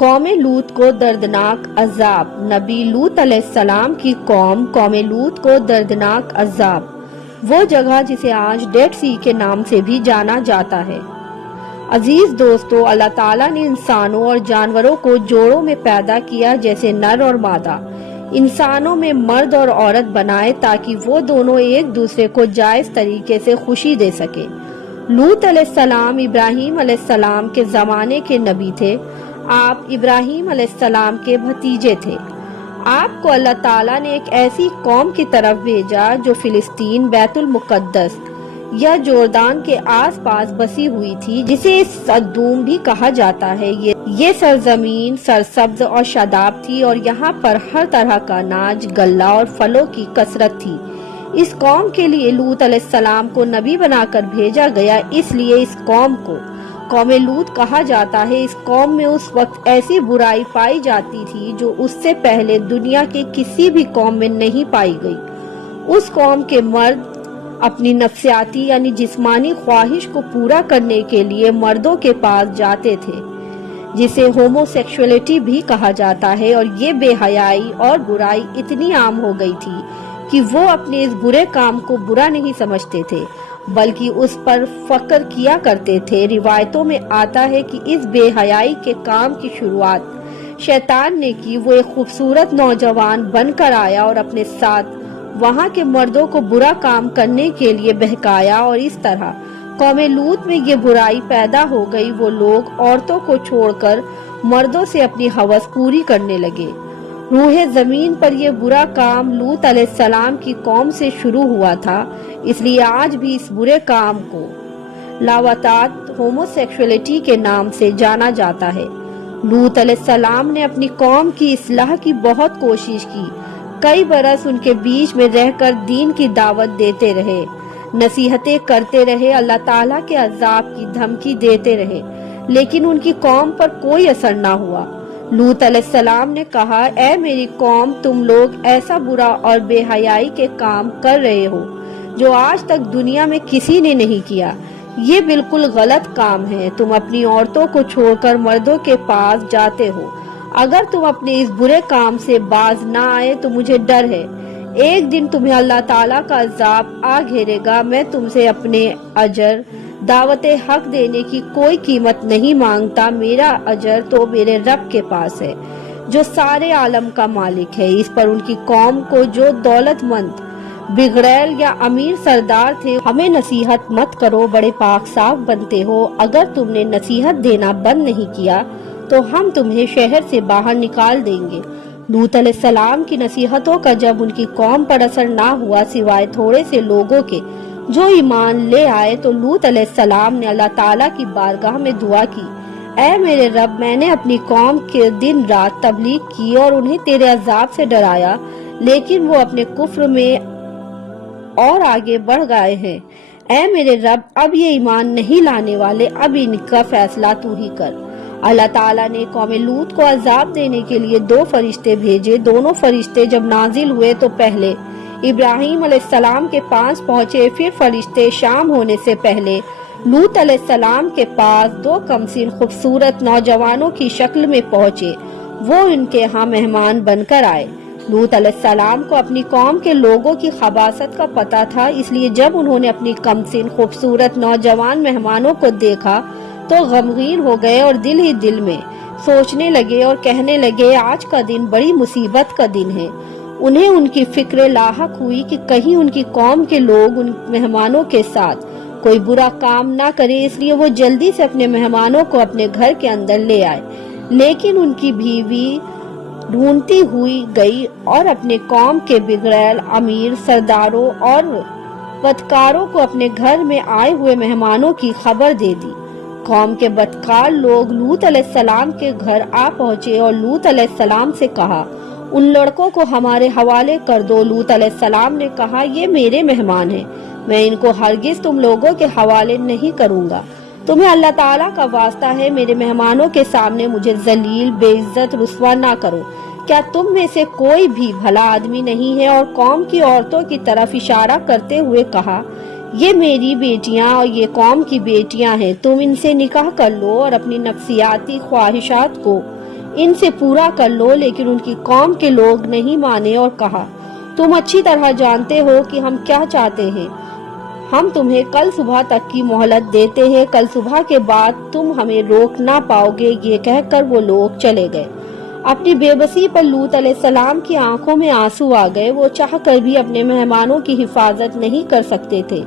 قوم لوط کو دردناک عذاب۔ نبی لوط علیہ السلام کی قوم لوط کو دردناک عذاب، وہ جگہ جسے آج ڈیڈ سی کے نام سے بھی جانا جاتا ہے۔ عزیز دوستو، اللہ تعالیٰ نے انسانوں اور جانوروں کو جوڑوں میں پیدا کیا، جیسے نر اور مادہ۔ انسانوں میں مرد اور عورت بنائے تاکہ وہ دونوں ایک دوسرے کو جائز طریقے سے خوشی دے سکے۔ لوط علیہ السلام ابراہیم علیہ السلام کے زمانے کے نبی تھے۔ آپ ابراہیم علیہ السلام کے بھتیجے تھے۔ آپ کو اللہ تعالیٰ نے ایک ایسی قوم کی طرف بھیجا جو فلسطین، بیت المقدس یا جوردان کے آس پاس بسی ہوئی تھی، جسے سدوم بھی کہا جاتا ہے۔ یہ سرزمین سرسبز اور شاداب تھی اور یہاں پر ہر طرح کا اناج، غلہ اور پھلوں کی کثرت تھی۔ اس قوم کے لیے لوط علیہ السلام کو نبی بنا کر بھیجا گیا، اس لیے اس قوم کو قوم لوط کہا جاتا ہے۔ اس قوم میں اس وقت ایسی برائی پائی جاتی تھی جو اس سے پہلے دنیا کے کسی بھی قوم میں نہیں پائی گئی۔ اس قوم کے مرد اپنی نفسیاتی یعنی جسمانی خواہش کو پورا کرنے کے لیے مردوں کے پاس جاتے تھے، جسے ہومو سیکشولیٹی بھی کہا جاتا ہے، اور یہ بے حیائی اور برائی اتنی عام ہو گئی تھی کہ وہ اپنے اس برے کام کو برا نہیں سمجھتے تھے بلکہ اس پر فخر کیا کرتے تھے۔ روایتوں میں آتا ہے کہ اس بے حیائی کے کام کی شروعات شیطان نے کی۔ وہ ایک خوبصورت نوجوان بن کر آیا اور اپنے ساتھ وہاں کے مردوں کو برا کام کرنے کے لیے بہکایا، اور اس طرح قوم لوط میں یہ برائی پیدا ہو گئی۔ وہ لوگ عورتوں کو چھوڑ کر مردوں سے اپنی ہوس پوری کرنے لگے۔ روح زمین پر یہ برا کام لوط علیہ السلام کی قوم سے شروع ہوا تھا، اس لیے آج بھی اس برے کام کو لاواطات ہومو سیکشولیٹی کے نام سے جانا جاتا ہے۔ لوط علیہ السلام نے اپنی قوم کی اصلاح کی بہت کوشش کی۔ کئی برس ان کے بیچ میں رہ کر دین کی دعوت دیتے رہے، نصیحتیں کرتے رہے، اللہ تعالیٰ کے عذاب کی دھمکی دیتے رہے، لیکن ان کی قوم پر کوئی اثر نہ ہوا۔ لوط علیہ السلام نے کہا، اے میری قوم، تم لوگ ایسا برا اور بے حیائی کے کام کر رہے ہو جو آج تک دنیا میں کسی نے نہیں کیا۔ یہ بالکل غلط کام ہے۔ تم اپنی عورتوں کو چھوڑ کر مردوں کے پاس جاتے ہو۔ اگر تم اپنے اس برے کام سے باز نہ آئے تو مجھے ڈر ہے، ایک دن تمہیں اللہ تعالیٰ کا عذاب آ گھیرے گا۔ میں تم سے اپنے اجر دعوت حق دینے کی کوئی قیمت نہیں مانگتا، میرا اجر تو میرے رب کے پاس ہے جو سارے عالم کا مالک ہے۔ اس پر ان کی قوم کو، جو دولت مند، بگڑیل یا امیر سردار تھے، ہمیں نصیحت مت کرو، بڑے پاک صاف بنتے ہو، اگر تم نے نصیحت دینا بند نہیں کیا تو ہم تمہیں شہر سے باہر نکال دیں گے۔ لوط علیہ السلام کی نصیحتوں کا جب ان کی قوم پر اثر نہ ہوا سوائے تھوڑے سے لوگوں کے جو ایمان لے آئے، تو لوط علیہ السلام نے اللہ تعالیٰ کی بارگاہ میں دعا کی، اے میرے رب، میں نے اپنی قوم کے دن رات تبلیغ کی اور انہیں تیرے عذاب سے ڈرایا، لیکن وہ اپنے کفر میں اور آگے بڑھ گئے ہیں۔ اے میرے رب، اب یہ ایمان نہیں لانے والے، اب ان کا فیصلہ تو ہی کر۔ اللہ تعالیٰ نے قوم لوط کو عذاب دینے کے لیے 2 فرشتے بھیجے۔ دونوں فرشتے جب نازل ہوئے تو پہلے ابراہیم علیہ السلام کے پاس پہنچے، پھر فرشتے شام ہونے سے پہلے لوط علیہ السلام کے پاس 2 کمسن خوبصورت نوجوانوں کی شکل میں پہنچے۔ وہ ان کے ہاں مہمان بن کر آئے۔ لوط علیہ السلام کو اپنی قوم کے لوگوں کی خباثت کا پتہ تھا، اس لیے جب انہوں نے اپنی کمسن خوبصورت نوجوان مہمانوں کو دیکھا تو غمگین ہو گئے اور دل ہی دل میں سوچنے لگے اور کہنے لگے، آج کا دن بڑی مصیبت کا دن ہے۔ انہیں ان کی فکر لاحق ہوئی کہ کہیں ان کی قوم کے لوگ ان مہمانوں کے ساتھ کوئی برا کام نہ کرے، اس لیے وہ جلدی سے اپنے مہمانوں کو اپنے گھر کے اندر لے آئے۔ لیکن ان کی بیوی ڈھونڈتی ہوئی گئی اور اپنے قوم کے بگڑیل امیر سرداروں اور بدکاروں کو اپنے گھر میں آئے ہوئے مہمانوں کی خبر دے دی۔ قوم کے بدکار لوگ لوط علیہ السلام کے گھر آ پہنچے اور لوط علیہ السلام سے کہا، ان لڑکوں کو ہمارے حوالے کر دو۔ لوط علیہ السلام نے کہا، یہ میرے مہمان ہیں، میں ان کو ہرگز تم لوگوں کے حوالے نہیں کروں گا۔ تمہیں اللہ تعالیٰ کا واسطہ ہے، میرے مہمانوں کے سامنے مجھے ذلیل، بے عزت، رسوا نہ کرو۔ کیا تم میں سے کوئی بھی بھلا آدمی نہیں ہے؟ اور قوم کی عورتوں کی طرف اشارہ کرتے ہوئے کہا، یہ میری بیٹیاں اور یہ قوم کی بیٹیاں ہیں، تم ان سے نکاح کر لو اور اپنی نفسیاتی خواہشات کو ان سے پورا کر لو، لیکن ان کی قوم کے لوگ نہیں مانے اور کہا تم اچھی طرح جانتے ہو کہ ہم کیا چاہتے ہیں، ہم تمہیں کل صبح تک کی مہلت دیتے ہیں، کل صبح کے بعد تم ہمیں روک نہ پاؤ گے۔ یہ کہہ کر وہ لوگ چلے گئے۔ اپنی بے بسی پر لوط علیہ السلام کی آنکھوں میں آنسو آ گئے۔ وہ چاہ کر بھی اپنے مہمانوں کی حفاظت نہیں کر سکتے تھے،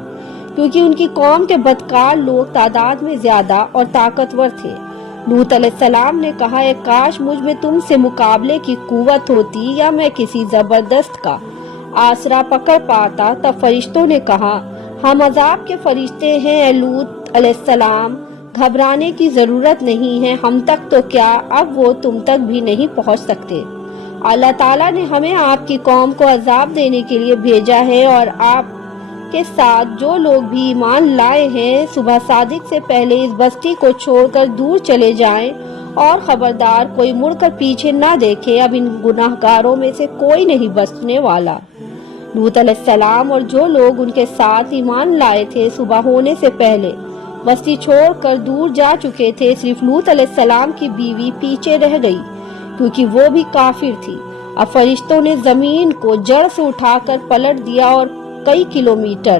کیونکہ ان کی قوم کے بدکار لوگ تعداد میں زیادہ اور طاقتور تھے۔ لوط علیہ السلام نے کہا اے کاش مجھ میں تم سے مقابلے کی قوت ہوتی یا میں کسی زبردست کا آسرا پکڑ پاتا۔ تب فرشتوں نے کہا ہم عذاب کے فرشتے ہیں اے لوط علیہ السلام، گھبرانے کی ضرورت نہیں ہے، ہم تک تو کیا اب وہ تم تک بھی نہیں پہنچ سکتے۔ اللہ تعالیٰ نے ہمیں آپ کی قوم کو عذاب دینے کے لیے بھیجا ہے، اور آپ کے ساتھ جو لوگ بھی ایمان لائے ہیں صبح صادق سے پہلے اس بستی کو چھوڑ کر دور چلے جائیں، اور خبردار کوئی مڑ کر پیچھے نہ دیکھے، اب ان گناہ گاروں میں سے کوئی نہیں بچنے والا۔ لوط علیہ السلام اور جو لوگ ان کے ساتھ ایمان لائے تھے صبح ہونے سے پہلے بستی چھوڑ کر دور جا چکے تھے، صرف لوط علیہ السلام کی بیوی پیچھے رہ گئی کیونکہ وہ بھی کافر تھی۔ اب فرشتوں نے زمین کو جڑ سے اٹھا کر پلٹ دیا اور کئی کلومیٹر،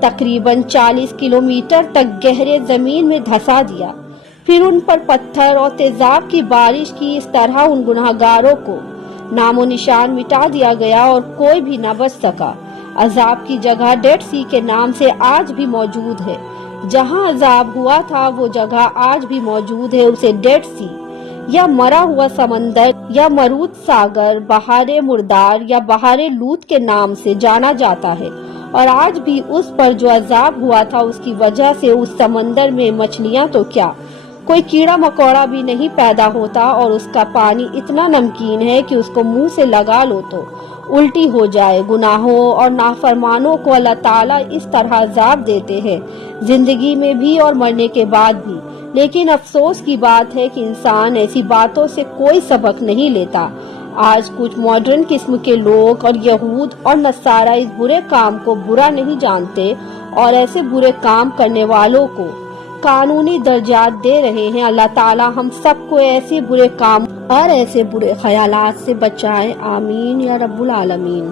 تقریباً 40 کلومیٹر تک گہرے زمین میں دھسا دیا، پھر ان پر پتھر اور تیزاب کی بارش کی۔ اس طرح ان گناہ گاروں کو نام و نشان مٹا دیا گیا اور کوئی بھی نہ بچ سکا۔ عذاب کی جگہ ڈیڈ سی کے نام سے آج بھی موجود ہے، جہاں عذاب ہوا تھا وہ جگہ آج بھی موجود ہے، اسے ڈیڈ سی یا مرا ہوا سمندر یا مرود ساگر، بحر مردار یا بحر لوط کے نام سے جانا جاتا ہے، اور آج بھی اس پر جو عذاب ہوا تھا اس کی وجہ سے اس سمندر میں مچھلیاں تو کیا کوئی کیڑا مکوڑا بھی نہیں پیدا ہوتا، اور اس کا پانی اتنا نمکین ہے کہ اس کو منہ سے لگا لو تو الٹی ہو جائے۔ گناہوں اور نافرمانوں کو اللہ تعالیٰ اس طرح عذاب دیتے ہیں، زندگی میں بھی اور مرنے کے بعد بھی، لیکن افسوس کی بات ہے کہ انسان ایسی باتوں سے کوئی سبق نہیں لیتا۔ آج کچھ ماڈرن قسم کے لوگ اور یہود اور نصارہ اس برے کام کو برا نہیں جانتے اور ایسے برے کام کرنے والوں کو قانونی درجات دے رہے ہیں۔ اللہ تعالیٰ ہم سب کو ایسے برے کام اور ایسے برے خیالات سے بچائے، آمین یا رب العالمین۔